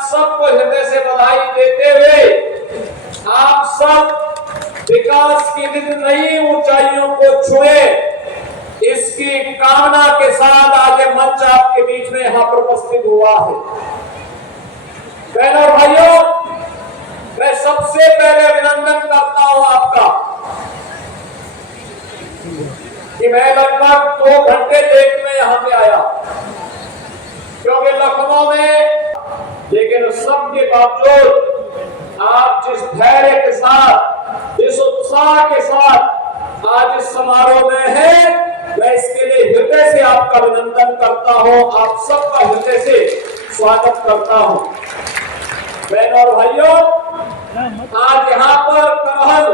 आप सबको हृदय से बधाई देते हुए आप सब विकास की नित नई ऊंचाइयों को छुए, इसकी कामना के साथ आज मंच आपके बीच में यहां पर उपस्थित हुआ है। बहनों और भाइयों, मैं सबसे पहले अभिनंदन करता हूं आपका कि मैं लगभग 2 घंटे लेट में यहां पे आया, क्योंकि लखनऊ में, लेकिन सबके बावजूद आप जिस धैर्य के साथ, जिस उत्साह के साथ आज इस समारोह में है, मैं इसके लिए हृदय से आपका अभिनंदन करता हूं, आप सबका हृदय से स्वागत करता हूं। बहनों और भाइयों, आज यहाँ पर करहल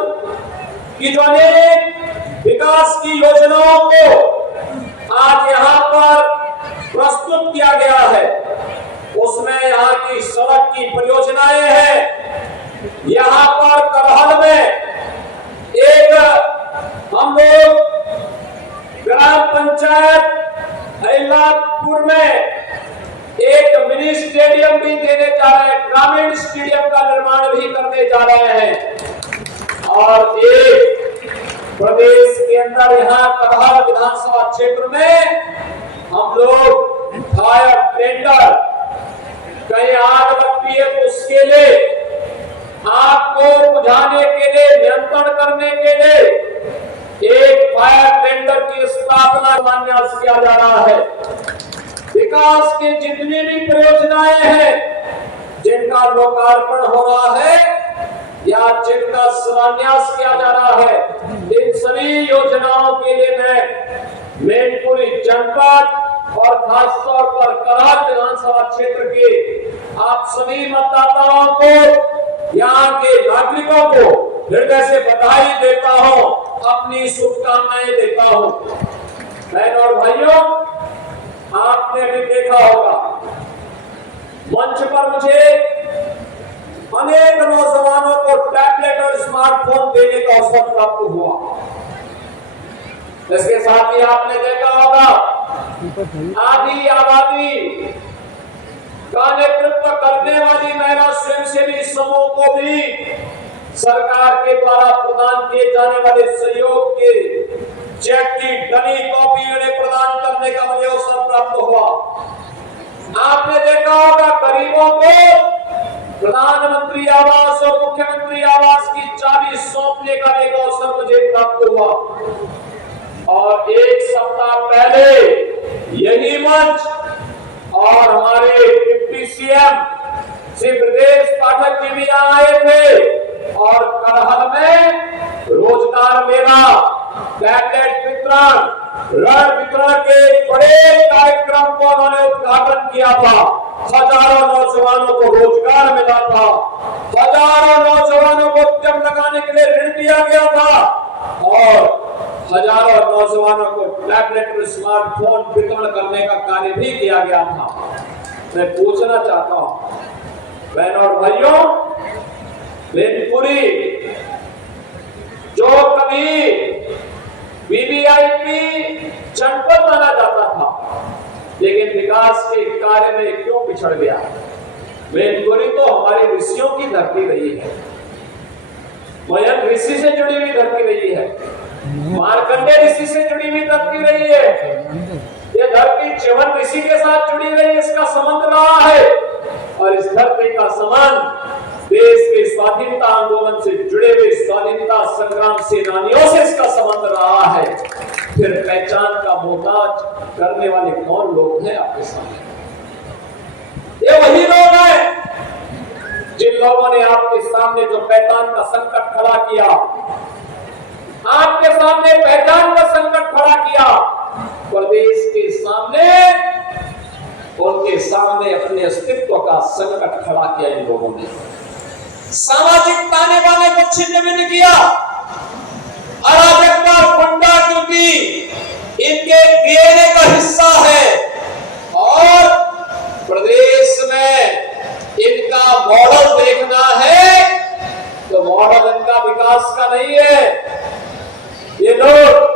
की जो अनेक विकास की योजनाओं को आज यहाँ पर प्रस्तुत किया गया है, उसमें यहाँ की सड़क की परियोजनाएं हैं। यहाँ पर करहल में एक हम लोग ग्राम पंचायत अहिलापुर में एक मिनी स्टेडियम भी देने जा रहे हैं, ग्रामीण स्टेडियम का निर्माण भी करने जा रहे हैं। और एक प्रदेश के अंदर यहाँ करहल विधानसभा क्षेत्र में हम लोग फायर टेंडर, कहीं आग लगती है तो उसके लिए आग को बुझाने के लिए, नियंत्रण करने के लिए एक फायर टेंडर की स्थापना शिलान्यास किया जा रहा है। विकास की जितनी भी परियोजनाएं हैं जिनका लोकार्पण हो रहा है या जिनका शिलान्यास किया जा रहा है, इन सभी योजनाओं के लिए मैं मैनपुरी जनपद और खासतौर पर करहल विधानसभा क्षेत्र के आप सभी मतदाताओं को, यहाँ के नागरिकों को हृदय से बधाई देता हूं, अपनी शुभकामनाएं देता हूं। बहनों और भाइयों, आपने भी देखा होगा मंच पर मुझे अनेक नौजवानों को टैबलेट और स्मार्टफोन देने का अवसर प्राप्त हुआ। इसके साथ ही आपने देखा होगा आधी आबादी का नेतृत्व करने वाली महिला स्वयंसेवी समूह को भी सरकार के द्वारा प्रदान किए जाने वाले सहयोग के चेक की डमी कॉपी उन्हें प्रदान करने का मुझे अवसर प्राप्त हुआ। आपने देखा होगा गरीबों को प्रधानमंत्री आवास और मुख्यमंत्री आवास की चाबी सौंपने का एक अवसर मुझे प्राप्त हुआ। और एक सप्ताह पहले यही मंच और हमारे डिप्टी सीएम श्री ब्रजेश पाठक जी भी आए थे और करहल में रोजगार मेला, टैबलेट वितरण, ऋण वितरण के बड़े कार्यक्रम को उन्होंने उद्घाटन किया था। हजारों नौजवानों को रोजगार मिला था, हजारों नौजवानों को उद्यम लगाने के लिए ऋण दिया गया था और हजारों नौजवानों को टैबलेट और स्मार्टफोन वितरण करने का कार्य भी किया गया था। मैं पूछना चाहता हूं बहनों और भाइयों, मैनपुरी जो कभी वीवीआईपी जनपद माना जाता था, लेकिन विकास के कार्य में क्यों पिछड़ गया? मैनपुरी तो हमारे ऋषियों की धरती रही है, मयंक ऋषि से जुड़ी हुई धरती रही है, मार्कंडेय ऋषि से जुड़ी हुई धरती रही है, ये धरती च्यवन ऋषि के साथ जुड़ी रही है, इसका संबंध रहा है। और इस धरती का संबंध देश के स्वाधीनता आंदोलन से जुड़े हुए स्वाधीनता संग्राम सेनानियों से इसका संबंध रहा है। फिर पहचान का मोहताज करने वाले कौन लोग हैं आपके सामने? ये वही लोग हैं जिन लोगों ने आपके सामने जो पहचान का संकट खड़ा किया, आपके सामने पहचान का संकट खड़ा किया, प्रदेश के सामने, उनके सामने अपने अस्तित्व का संकट खड़ा किया इन लोगों ने। सामाजिक ताने बाने को छिन्न भिन्न किया, अराजकता गुंडा क्योंकि इनके डीएनए का हिस्सा है और प्रदेश में इनका मॉडल देखना है तो मॉडल इनका विकास का नहीं है। ये लोग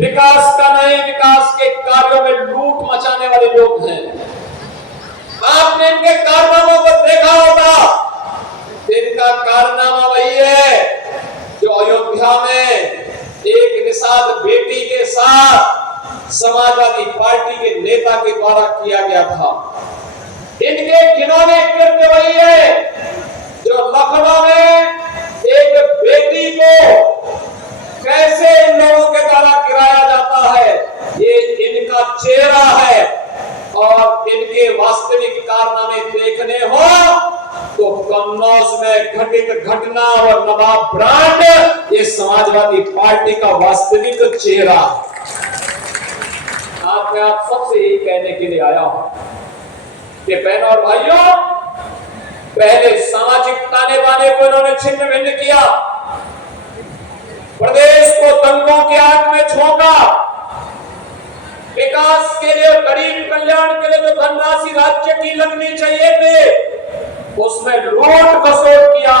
विकास का नहीं, विकास के कार्यों में लूट मचाने वाले लोग हैं। आपने इनके कारनामों साथ समाजवादी पार्टी के नेता के द्वारा किया गया था। इनके घिनौने कृत्य वही है जो लखनऊ में एक बेटी को कैसे इन लोगों के द्वारा गिराया जाता है, ये इनका चेहरा है। और इनके वास्तविक कारनामे देखने हो तो कन्नौज में घटित घटना और नवाब ब्रांड ये समाजवादी पार्टी का वास्तविक चेहरा। आज मैं आप सबसे यही कहने के लिए आया हूं कि बहनों और भाइयों, पहले सामाजिक ताने बाने को इन्होंने छिन्न भिन्न किया, प्रदेश को दंगों की आग में झोंका, विकास के लिए, गरीब कल्याण के लिए जो धनराशि राज्य की लगनी चाहिए थे उसमें लूट खसोट किया,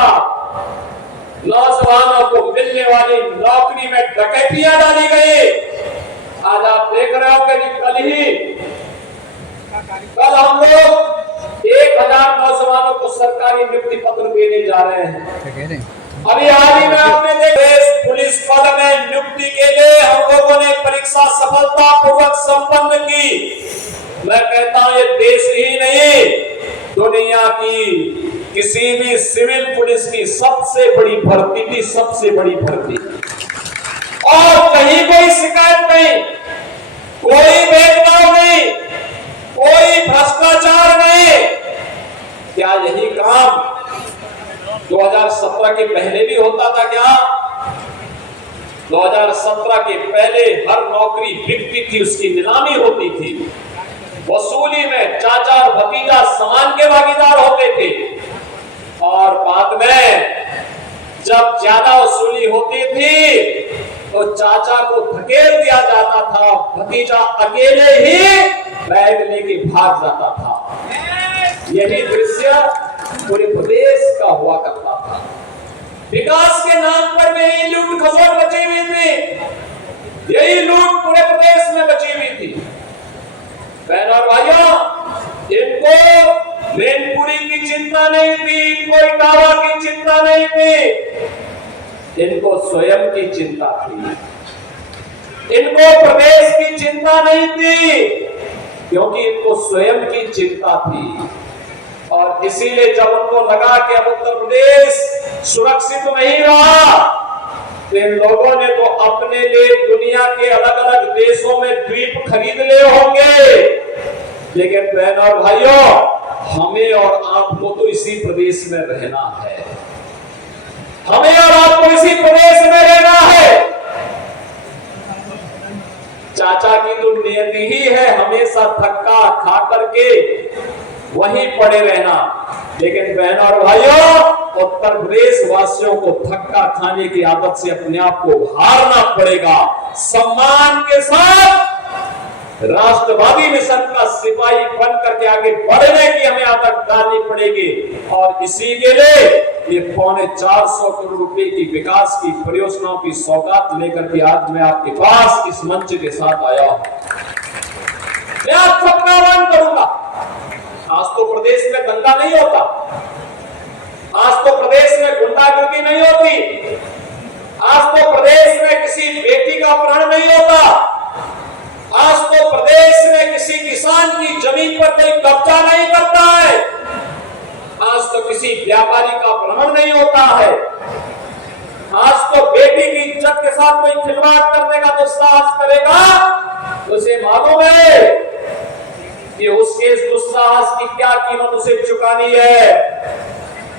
नौजवानों को मिलने वाली नौकरी में डकैतियां डाली गई। आज आप देख रहे होंगे कि कल हम लोग 1000 नौजवानों को सरकारी नियुक्ति पत्र देने जा रहे हैं। अभी हाल ही में आपने देखा पुलिस पद में नियुक्ति के लिए हम लोगों ने परीक्षा सफलतापूर्वक संपन्न की। मैं कहता हूं ये देश ही नहीं, दुनिया की किसी भी सिविल पुलिस की सबसे बड़ी भर्ती थी, सबसे बड़ी भर्ती। और कहीं कोई शिकायत नहीं, कोई भेदभाव नहीं, कोई भ्रष्टाचार नहीं। क्या यही काम 2017 के पहले भी होता था क्या? 2017 के पहले हर नौकरी बिकती थी, उसकी नीलामी होती थी, वसूली में चाचा और भतीजा समान के भागीदार होते थे। और बाद में जब ज्यादा वसूली होती थी तो चाचा को धकेल दिया जाता था, भतीजा अकेले ही बैग लेके भाग जाता था। यही दृश्य पूरे प्रदेश का हुआ करता था। विकास के नाम पर में यही लूट खसोट बची हुई थी, यही लूट पूरे प्रदेश में बची हुई थी। बहनों और भाइयों, इनको मैनपुरी की चिंता नहीं थी, इनको इटावा की चिंता नहीं थी, इनको स्वयं की चिंता थी। इनको प्रदेश की चिंता नहीं थी क्योंकि इनको स्वयं की चिंता थी। और इसीलिए जब उनको लगा कि अब उत्तर प्रदेश सुरक्षित नहीं रहा तो इन लोगों ने तो अपने लिए दुनिया के अलग अलग देशों में द्वीप खरीद ले होंगे। लेकिन बहनों और भाइयों, हमें और आपको तो इसी प्रदेश में रहना है, हमें और आपको इसी प्रदेश में रहना है। चाचा की तो नियति ही है हमेशा धक्का खा करके वहीं पड़े रहना। लेकिन बहनों और भाइयों, उत्तर प्रदेश वासियों को धक्का खाने की आदत से अपने आप को हारना पड़ेगा। सम्मान के साथ राष्ट्रवादी मिशन का सिपाही बन करके आगे बढ़ने की हमें आदत डालनी पड़ेगी। और इसी के लिए ये 450 करोड़ रुपए की विकास की परियोजनाओं की सौगात लेकर के आज मैं आपके पास इस मंच के साथ आया हूं। मैं आप सबका आह्वान करूंगा, आज तो प्रदेश में दंगा नहीं होता, आज तो प्रदेश में गुंडागर्दी नहीं होती, आज तो प्रदेश में किसी बेटी का अपहरण नहीं होता, आज तो प्रदेश में किसी किसान की जमीन पर कोई कब्जा नहीं करता है, आज तो किसी व्यापारी का अपहरण नहीं होता है, आज तो बेटी की इज्जत के साथ कोई खिलवाड़ करने का दुस्साहस करेगा तो उसे मालूम है कि उसके दुस्साहस की क्या कीमत उसे चुकानी है।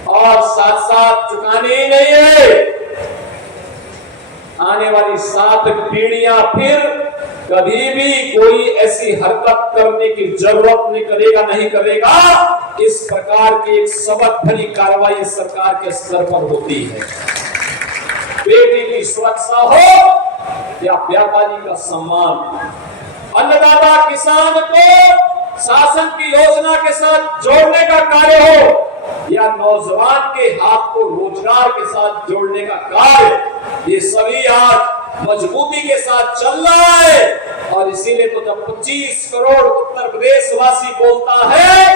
और साथ साथ चुकानी ही नहीं है, आने वाली 7 पीढ़ियां फिर कभी भी कोई ऐसी हरकत करने की जरूरत नहीं करेगा। इस प्रकार की एक सबक भरी कार्रवाई सरकार के स्तर पर होती है। बेटी की सुरक्षा हो या व्यापारी का सम्मान, अन्नदाता किसान को शासन की योजना के साथ जोड़ने का कार्य हो या नौजवान के हाथ को रोजगार के साथ जोड़ने का कार्य, ये सभी आज मजबूती के साथ चल रहा है। और इसीलिए तो जब 25 करोड़ उत्तर प्रदेश वासी बोलता है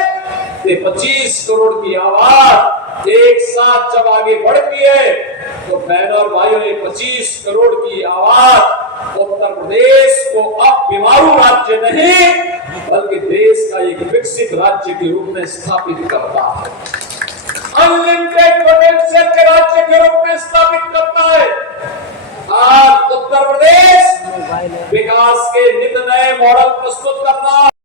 तो 25 करोड़ की आवाज एक साथ जब आगे बढ़ती है तो बहनों और भाइयों ने 25 करोड़ की आवाज उत्तर प्रदेश को अब बीमारू राज्य नहीं बल्कि देश का एक विकसित राज्य के रूप में स्थापित करता है, अनलिमिटेड पोटेंशियल के राज्य के रूप में स्थापित करता है। आज उत्तर प्रदेश विकास के नित नए मॉडल प्रस्तुत करता है।